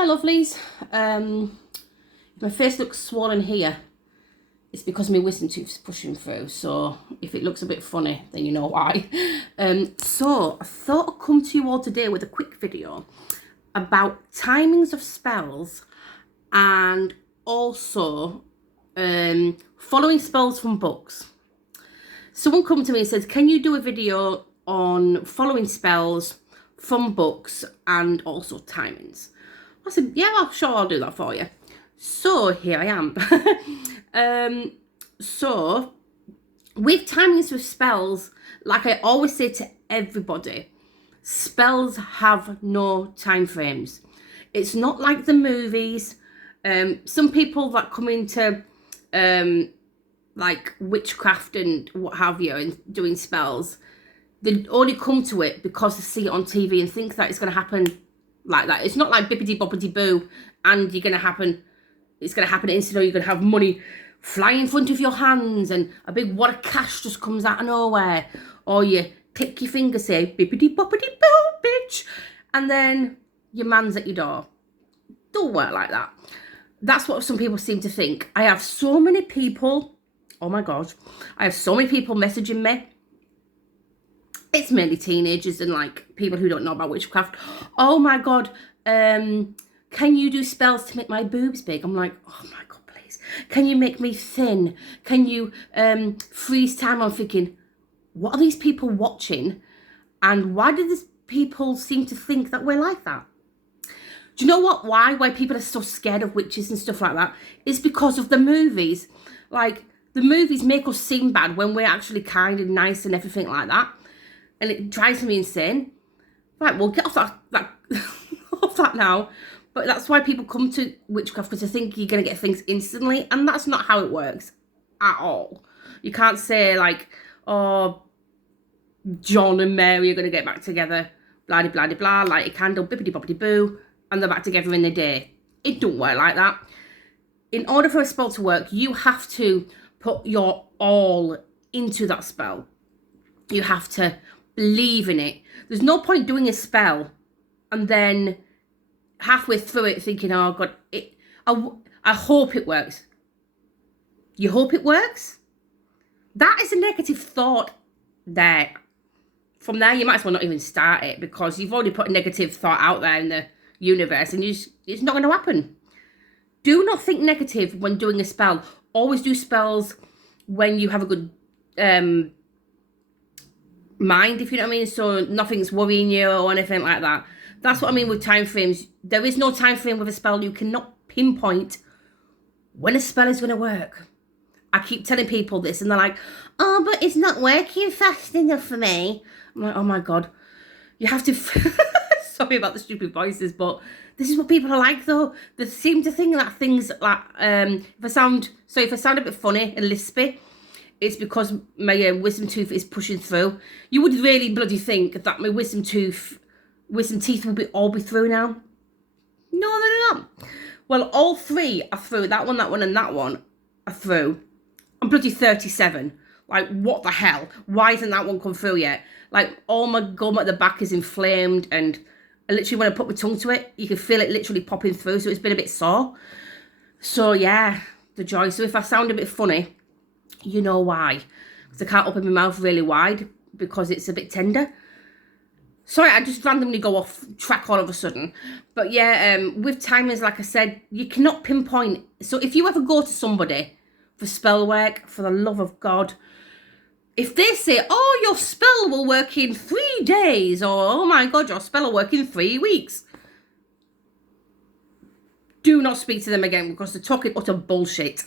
my lovelies. My face looks swollen here. It's because my wisdom tooth's pushing through. So if it looks a bit funny, then you know why. So I thought I'd come to you all today with a quick video about timings of spells and also following spells from books. Someone come to me and said, can you do a video on following spells from books and also timings? I said, yeah, well, sure, I'll do that for you. So here I am. So with timings with spells, like I always say to everybody, spells have no time frames. It's not like the movies. Some people that come into like witchcraft and what have you and doing spells, they only come to it because they see it on TV and think that it's going to happen like that. It's not like bippity boppity boo and it's going to happen instantly. You're going to have money fly in front of your hands and a big wad of cash just comes out of nowhere. Or you click your finger, say bippity boppity boo, bitch, and then your man's at your door. Don't work like that. That's what some people seem to think. I have so many people, oh my God, I have so many people messaging me. It's mainly teenagers and like people who don't know about witchcraft. Oh my God, can you do spells to make my boobs big? I'm like, oh my God, please. Can you make me thin? Can you freeze time? I'm thinking, what are these people watching? And why do these people seem to think that we're like that? Do you know what? Why people are so scared of witches and stuff like that? It's because of the movies. Like, the movies make us seem bad when we're actually kind and nice and everything like that. And it drives me insane. Right, well, get off that off that now. But that's why people come to witchcraft, because they think you're going to get things instantly. And that's not how it works at all. You can't say like, oh, John and Mary are going to get back together, blah, blah, blah, blah, light a candle, bippity boppity boo, and they're back together in a day. It don't work like that. In order for a spell to work, you have to put your all into that spell. You have to believe in it. There's no point doing a spell and then halfway through it thinking, oh God, I hope it works. You hope it works? That is a negative thought there. From there, you might as well not even start it, because you've already put a negative thought out there in the universe and it's not going to happen. Do not think negative when doing a spell. Always do spells when you have a good mind, if you know what I mean, so nothing's worrying you or anything like that. That's what I mean with time frames. There is no time frame with a spell. You cannot pinpoint when a spell is going to work. I keep telling people this and they're like, oh, but it's not working fast enough for me. I'm like, oh my God, you have to sorry about the stupid voices, but this is what people are like though. They seem to think that things like if I sound a bit funny and lispy, it's because my wisdom tooth is pushing through. You would really bloody think that my wisdom teeth will all be through now. No, they're not. Well, all three are through. That one, and that one are through. I'm bloody 37. Like, what the hell? Why hasn't that one come through yet? Like, all my gum at the back is inflamed, and I literally, when I put my tongue to it, you can feel it literally popping through, so it's been a bit sore. So, yeah, the joy. So if I sound a bit funny, you know why. Because I can't open my mouth really wide because it's a bit tender. Sorry, I just randomly go off track all of a sudden. But yeah, with timers, like I said, you cannot pinpoint. So if you ever go to somebody for spell work, for the love of God, if they say, oh, your spell will work in 3 days, or oh my God, your spell will work in 3 weeks, do not speak to them again, because they're talking utter bullshit.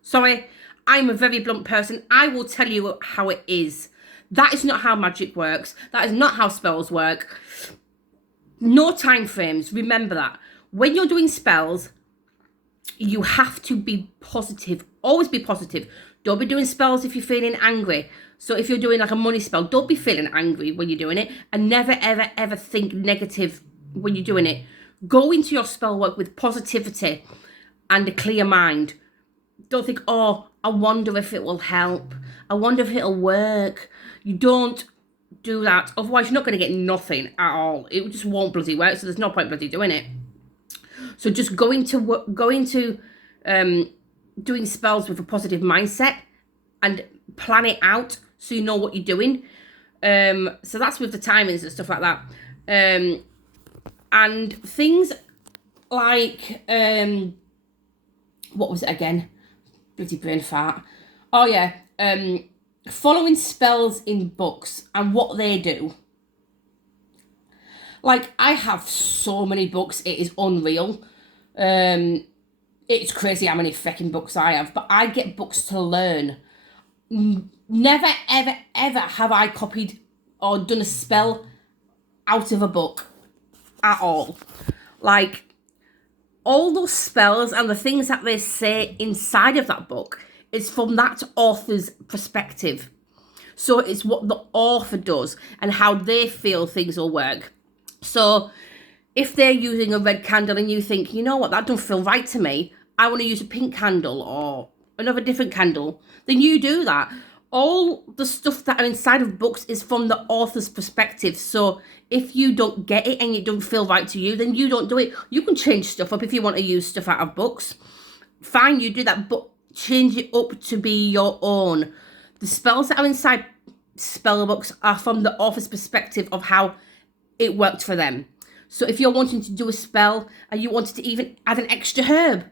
Sorry, I'm a very blunt person. I will tell you how it is. That is not how magic works. That is not how spells work. No time frames. Remember that. When you're doing spells, you have to be positive. Always be positive. Don't be doing spells if you're feeling angry. So if you're doing like a money spell, don't be feeling angry when you're doing it. And never, ever, ever think negative when you're doing it. Go into your spell work with positivity and a clear mind. Don't think, oh, I wonder if it will help. I wonder if it'll work. You don't do that. Otherwise, you're not going to get nothing at all. It just won't bloody work. So there's no point bloody doing it. So just doing spells with a positive mindset and plan it out so you know what you're doing. So that's with the timings and stuff like that. And things like, what was it again? Bloody brain fart. Oh yeah, following spells in books and what they do. Like, I have so many books, it is unreal. It's crazy how many freaking books I have, but I get books to learn. Never, ever, ever have I copied or done a spell out of a book at all. Like, all those spells and the things that they say inside of that book is from that author's perspective. So it's what the author does and how they feel things will work. So if they're using a red candle and you think, you know what, that don't feel right to me, I want to use a pink candle or another different candle, then you do that. All the stuff that are inside of books is from the author's perspective. So if you don't get it and it don't feel right to you, then you don't do it. You can change stuff up if you want to use stuff out of books. Fine, you do that, but change it up to be your own. The spells that are inside spell books are from the author's perspective of how it worked for them. So if you're wanting to do a spell and you wanted to even add an extra herb,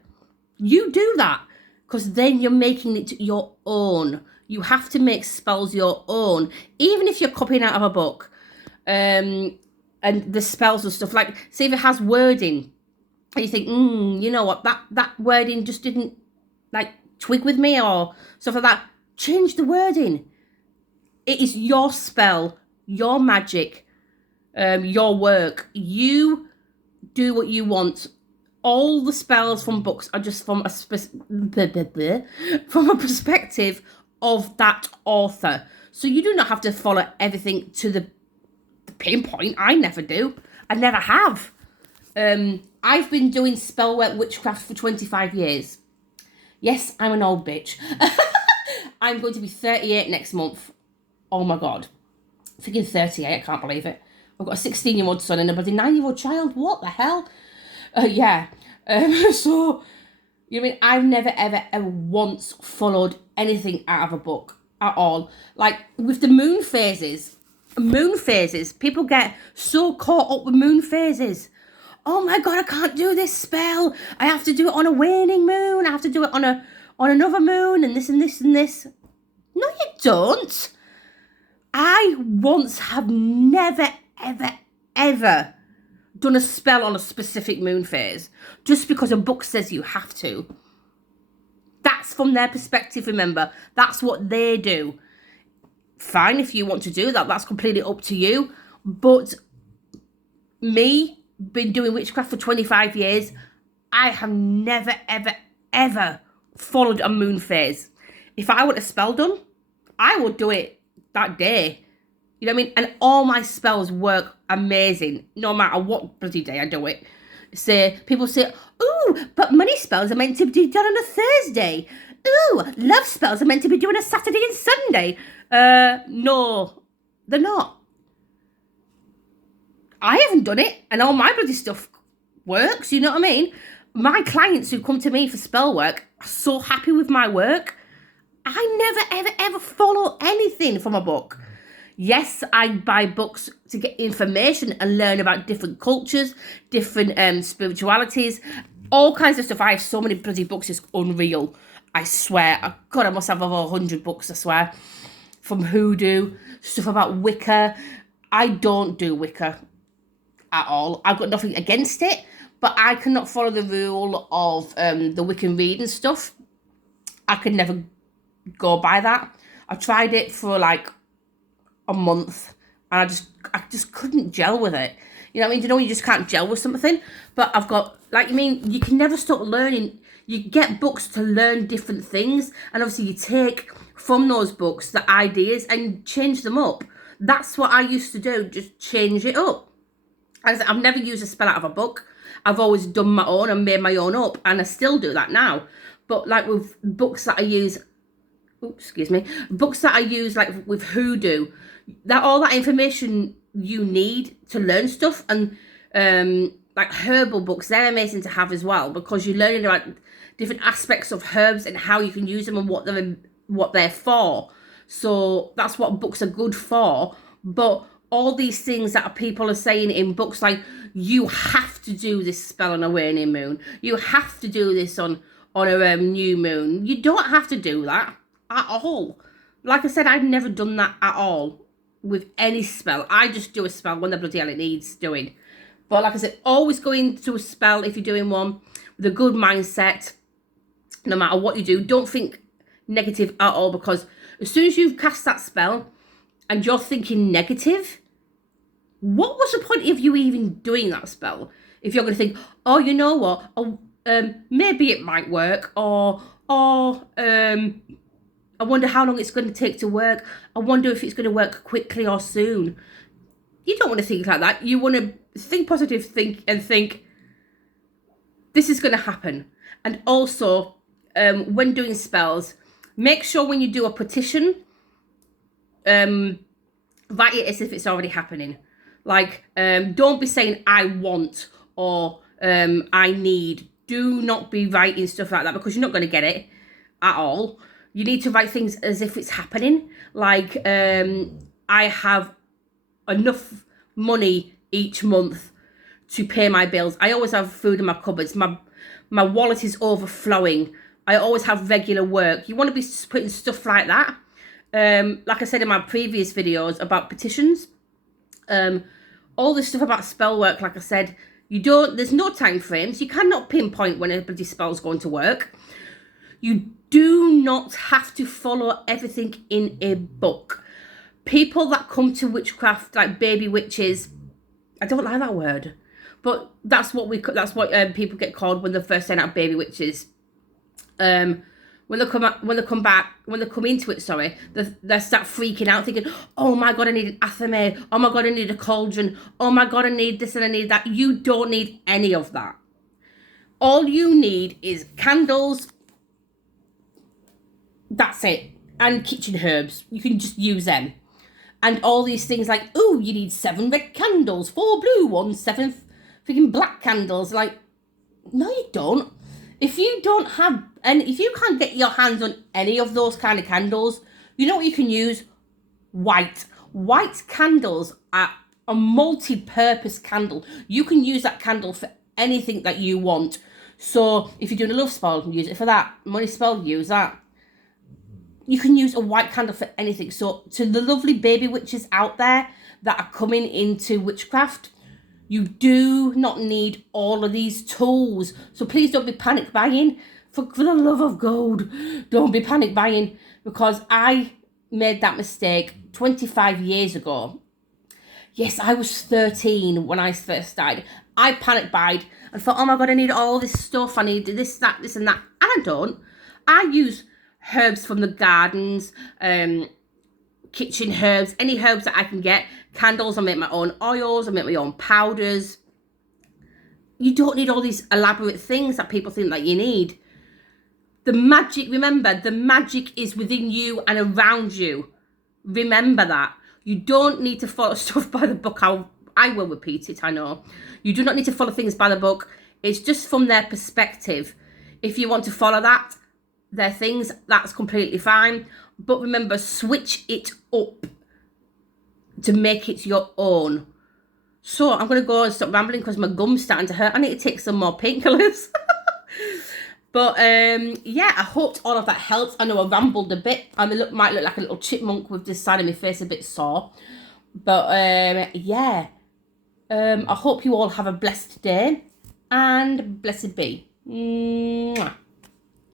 you do that, because then you're making it your own. You have to make spells your own, even if you're copying out of a book. And the spells and stuff, like, say if it has wording and you think, you know what, that wording just didn't like twig with me or stuff like that, change the wording. It is your spell, your magic, your work. You do what you want. All the spells from books are just from a perspective of that author. So you do not have to follow everything to the pinpoint. I never do. I never have. I've been doing spell work witchcraft for 25 years. Yes, I'm an old bitch. I'm going to be 38 next month. Oh my God. Freaking 38, I can't believe it. I've got a 16-year-old son and a bloody 9-year-old child. What the hell? Yeah. So, you know what I mean? I've never, ever, ever once followed anything out of a book at all. Like, with the moon phases, people get so caught up with moon phases. Oh my God, I can't do this spell. I have to do it on a waning moon. I have to do it on another moon and this and this and this. No, you don't. I once have never, ever, ever done a spell on a specific moon phase just because a book says you have to. That's from their perspective, remember. That's what they do. Fine, if you want to do that, that's completely up to you. But me, been doing witchcraft for 25 years, I have never, ever, ever followed a moon phase. If I want a spell done, I will do it that day. You know what I mean? And all my spells work amazing, no matter what bloody day I do it. People say, ooh, but money spells are meant to be done on a Thursday. Ooh, love spells are meant to be done on a Saturday and Sunday. No, they're not. I haven't done it, and all my bloody stuff works, you know what I mean? My clients who come to me for spell work are so happy with my work. I never, ever, ever follow anything from a book. Yes, I buy books to get information and learn about different cultures, different spiritualities, all kinds of stuff. I have so many bloody books, it's unreal. I swear. God, I must have over 100 books, I swear. From hoodoo, stuff about Wicca. I don't do Wicca at all. I've got nothing against it, but I cannot follow the rule of the Wiccan reading stuff. I could never go by that. I tried it for like a month and I just couldn't gel with it. You know what I mean? You know, you just can't gel with something. But I've got, like, I mean, you can never stop learning. You get books to learn different things, and obviously you take from those books the ideas and change them up. That's what I used to do, just change it up. As I've never used a spell out of a book. I've always done my own and made my own up, and I still do that now. But like with books that I use, books that I use like with hoodoo, that all that information you need to learn stuff, and like herbal books, they're amazing to have as well, because you're learning about different aspects of herbs and how you can use them and what they're for. So that's what books are good for. But all these things that people are saying in books, like you have to do this spell on a waning moon, you have to do this on a new moon. You don't have to do that at all. Like I said, I've never done that at all with any spell. I just do a spell when the bloody hell it needs doing. But like I said, always go into a spell if you're doing one with a good mindset. No matter what you do, don't think negative at all, because as soon as you've cast that spell and you're thinking negative, what was the point of you even doing that spell? If you're going to think, oh, you know what, maybe it might work, or I wonder how long it's going to take to work. I wonder if it's going to work quickly or soon. You don't want to think like that. You want to think positive, think this is going to happen. And also, when doing spells, make sure when you do a petition, write it as if it's already happening. Like, don't be saying I want or I need. Do not be writing stuff like that, because you're not going to get it at all. You need to write things as if it's happening. Like, I have enough money each month to pay my bills. I always have food in my cupboards. My wallet is overflowing. I always have regular work. You want to be putting stuff like that. Like I said in my previous videos about petitions, all this stuff about spell work, like I said, there's no time frames. You cannot pinpoint when a bloody spell's going to work. You do not have to follow everything in a book. People that come to witchcraft, like baby witches, I don't like that word, but that's what people get called when they're first starting out, baby witches. When they come into it, they start freaking out, thinking, oh my god, I need an athame, oh my god, I need a cauldron, oh my god, I need this and I need that. You don't need any of that. All you need is candles. That's it. And kitchen herbs. You can just use them. And all these things like, oh, you need 7 red candles, 4 blue ones, 7 freaking black candles. Like, no, you don't. If you don't have, and if you can't get your hands on any of those kind of candles, you know what you can use? White. White candles are a multi-purpose candle. You can use that candle for anything that you want. So if you're doing a love spell, use it for that. Money spell, use that. You can use a white candle for anything. So to the lovely baby witches out there that are coming into witchcraft, you do not need all of these tools. So please don't be panic buying. For the love of God, don't be panic buying, because I made that mistake 25 years ago. Yes, I was 13 when I first started. I panic buyed and thought, oh my God, I need all this stuff. I need this, that, this and that. And I don't. I use herbs from the gardens, kitchen herbs, any herbs that I can get. Candles, I make my own oils, I make my own powders. You don't need all these elaborate things that people think that you need. The magic, remember, the magic is within you and around you. Remember that. You don't need to follow stuff by the book. I will repeat it, I know. You do not need to follow things by the book. It's just from their perspective. If you want to follow that, their things, that's completely fine. But remember, switch it up to make it your own. So I'm going to go and stop rambling because my gum's starting to hurt. I need to take some more painkillers. But yeah, I hope all of that helps. I know I rambled a bit. I might look like a little chipmunk with this side of my face a bit sore. But yeah, I hope you all have a blessed day and blessed be. Mwah.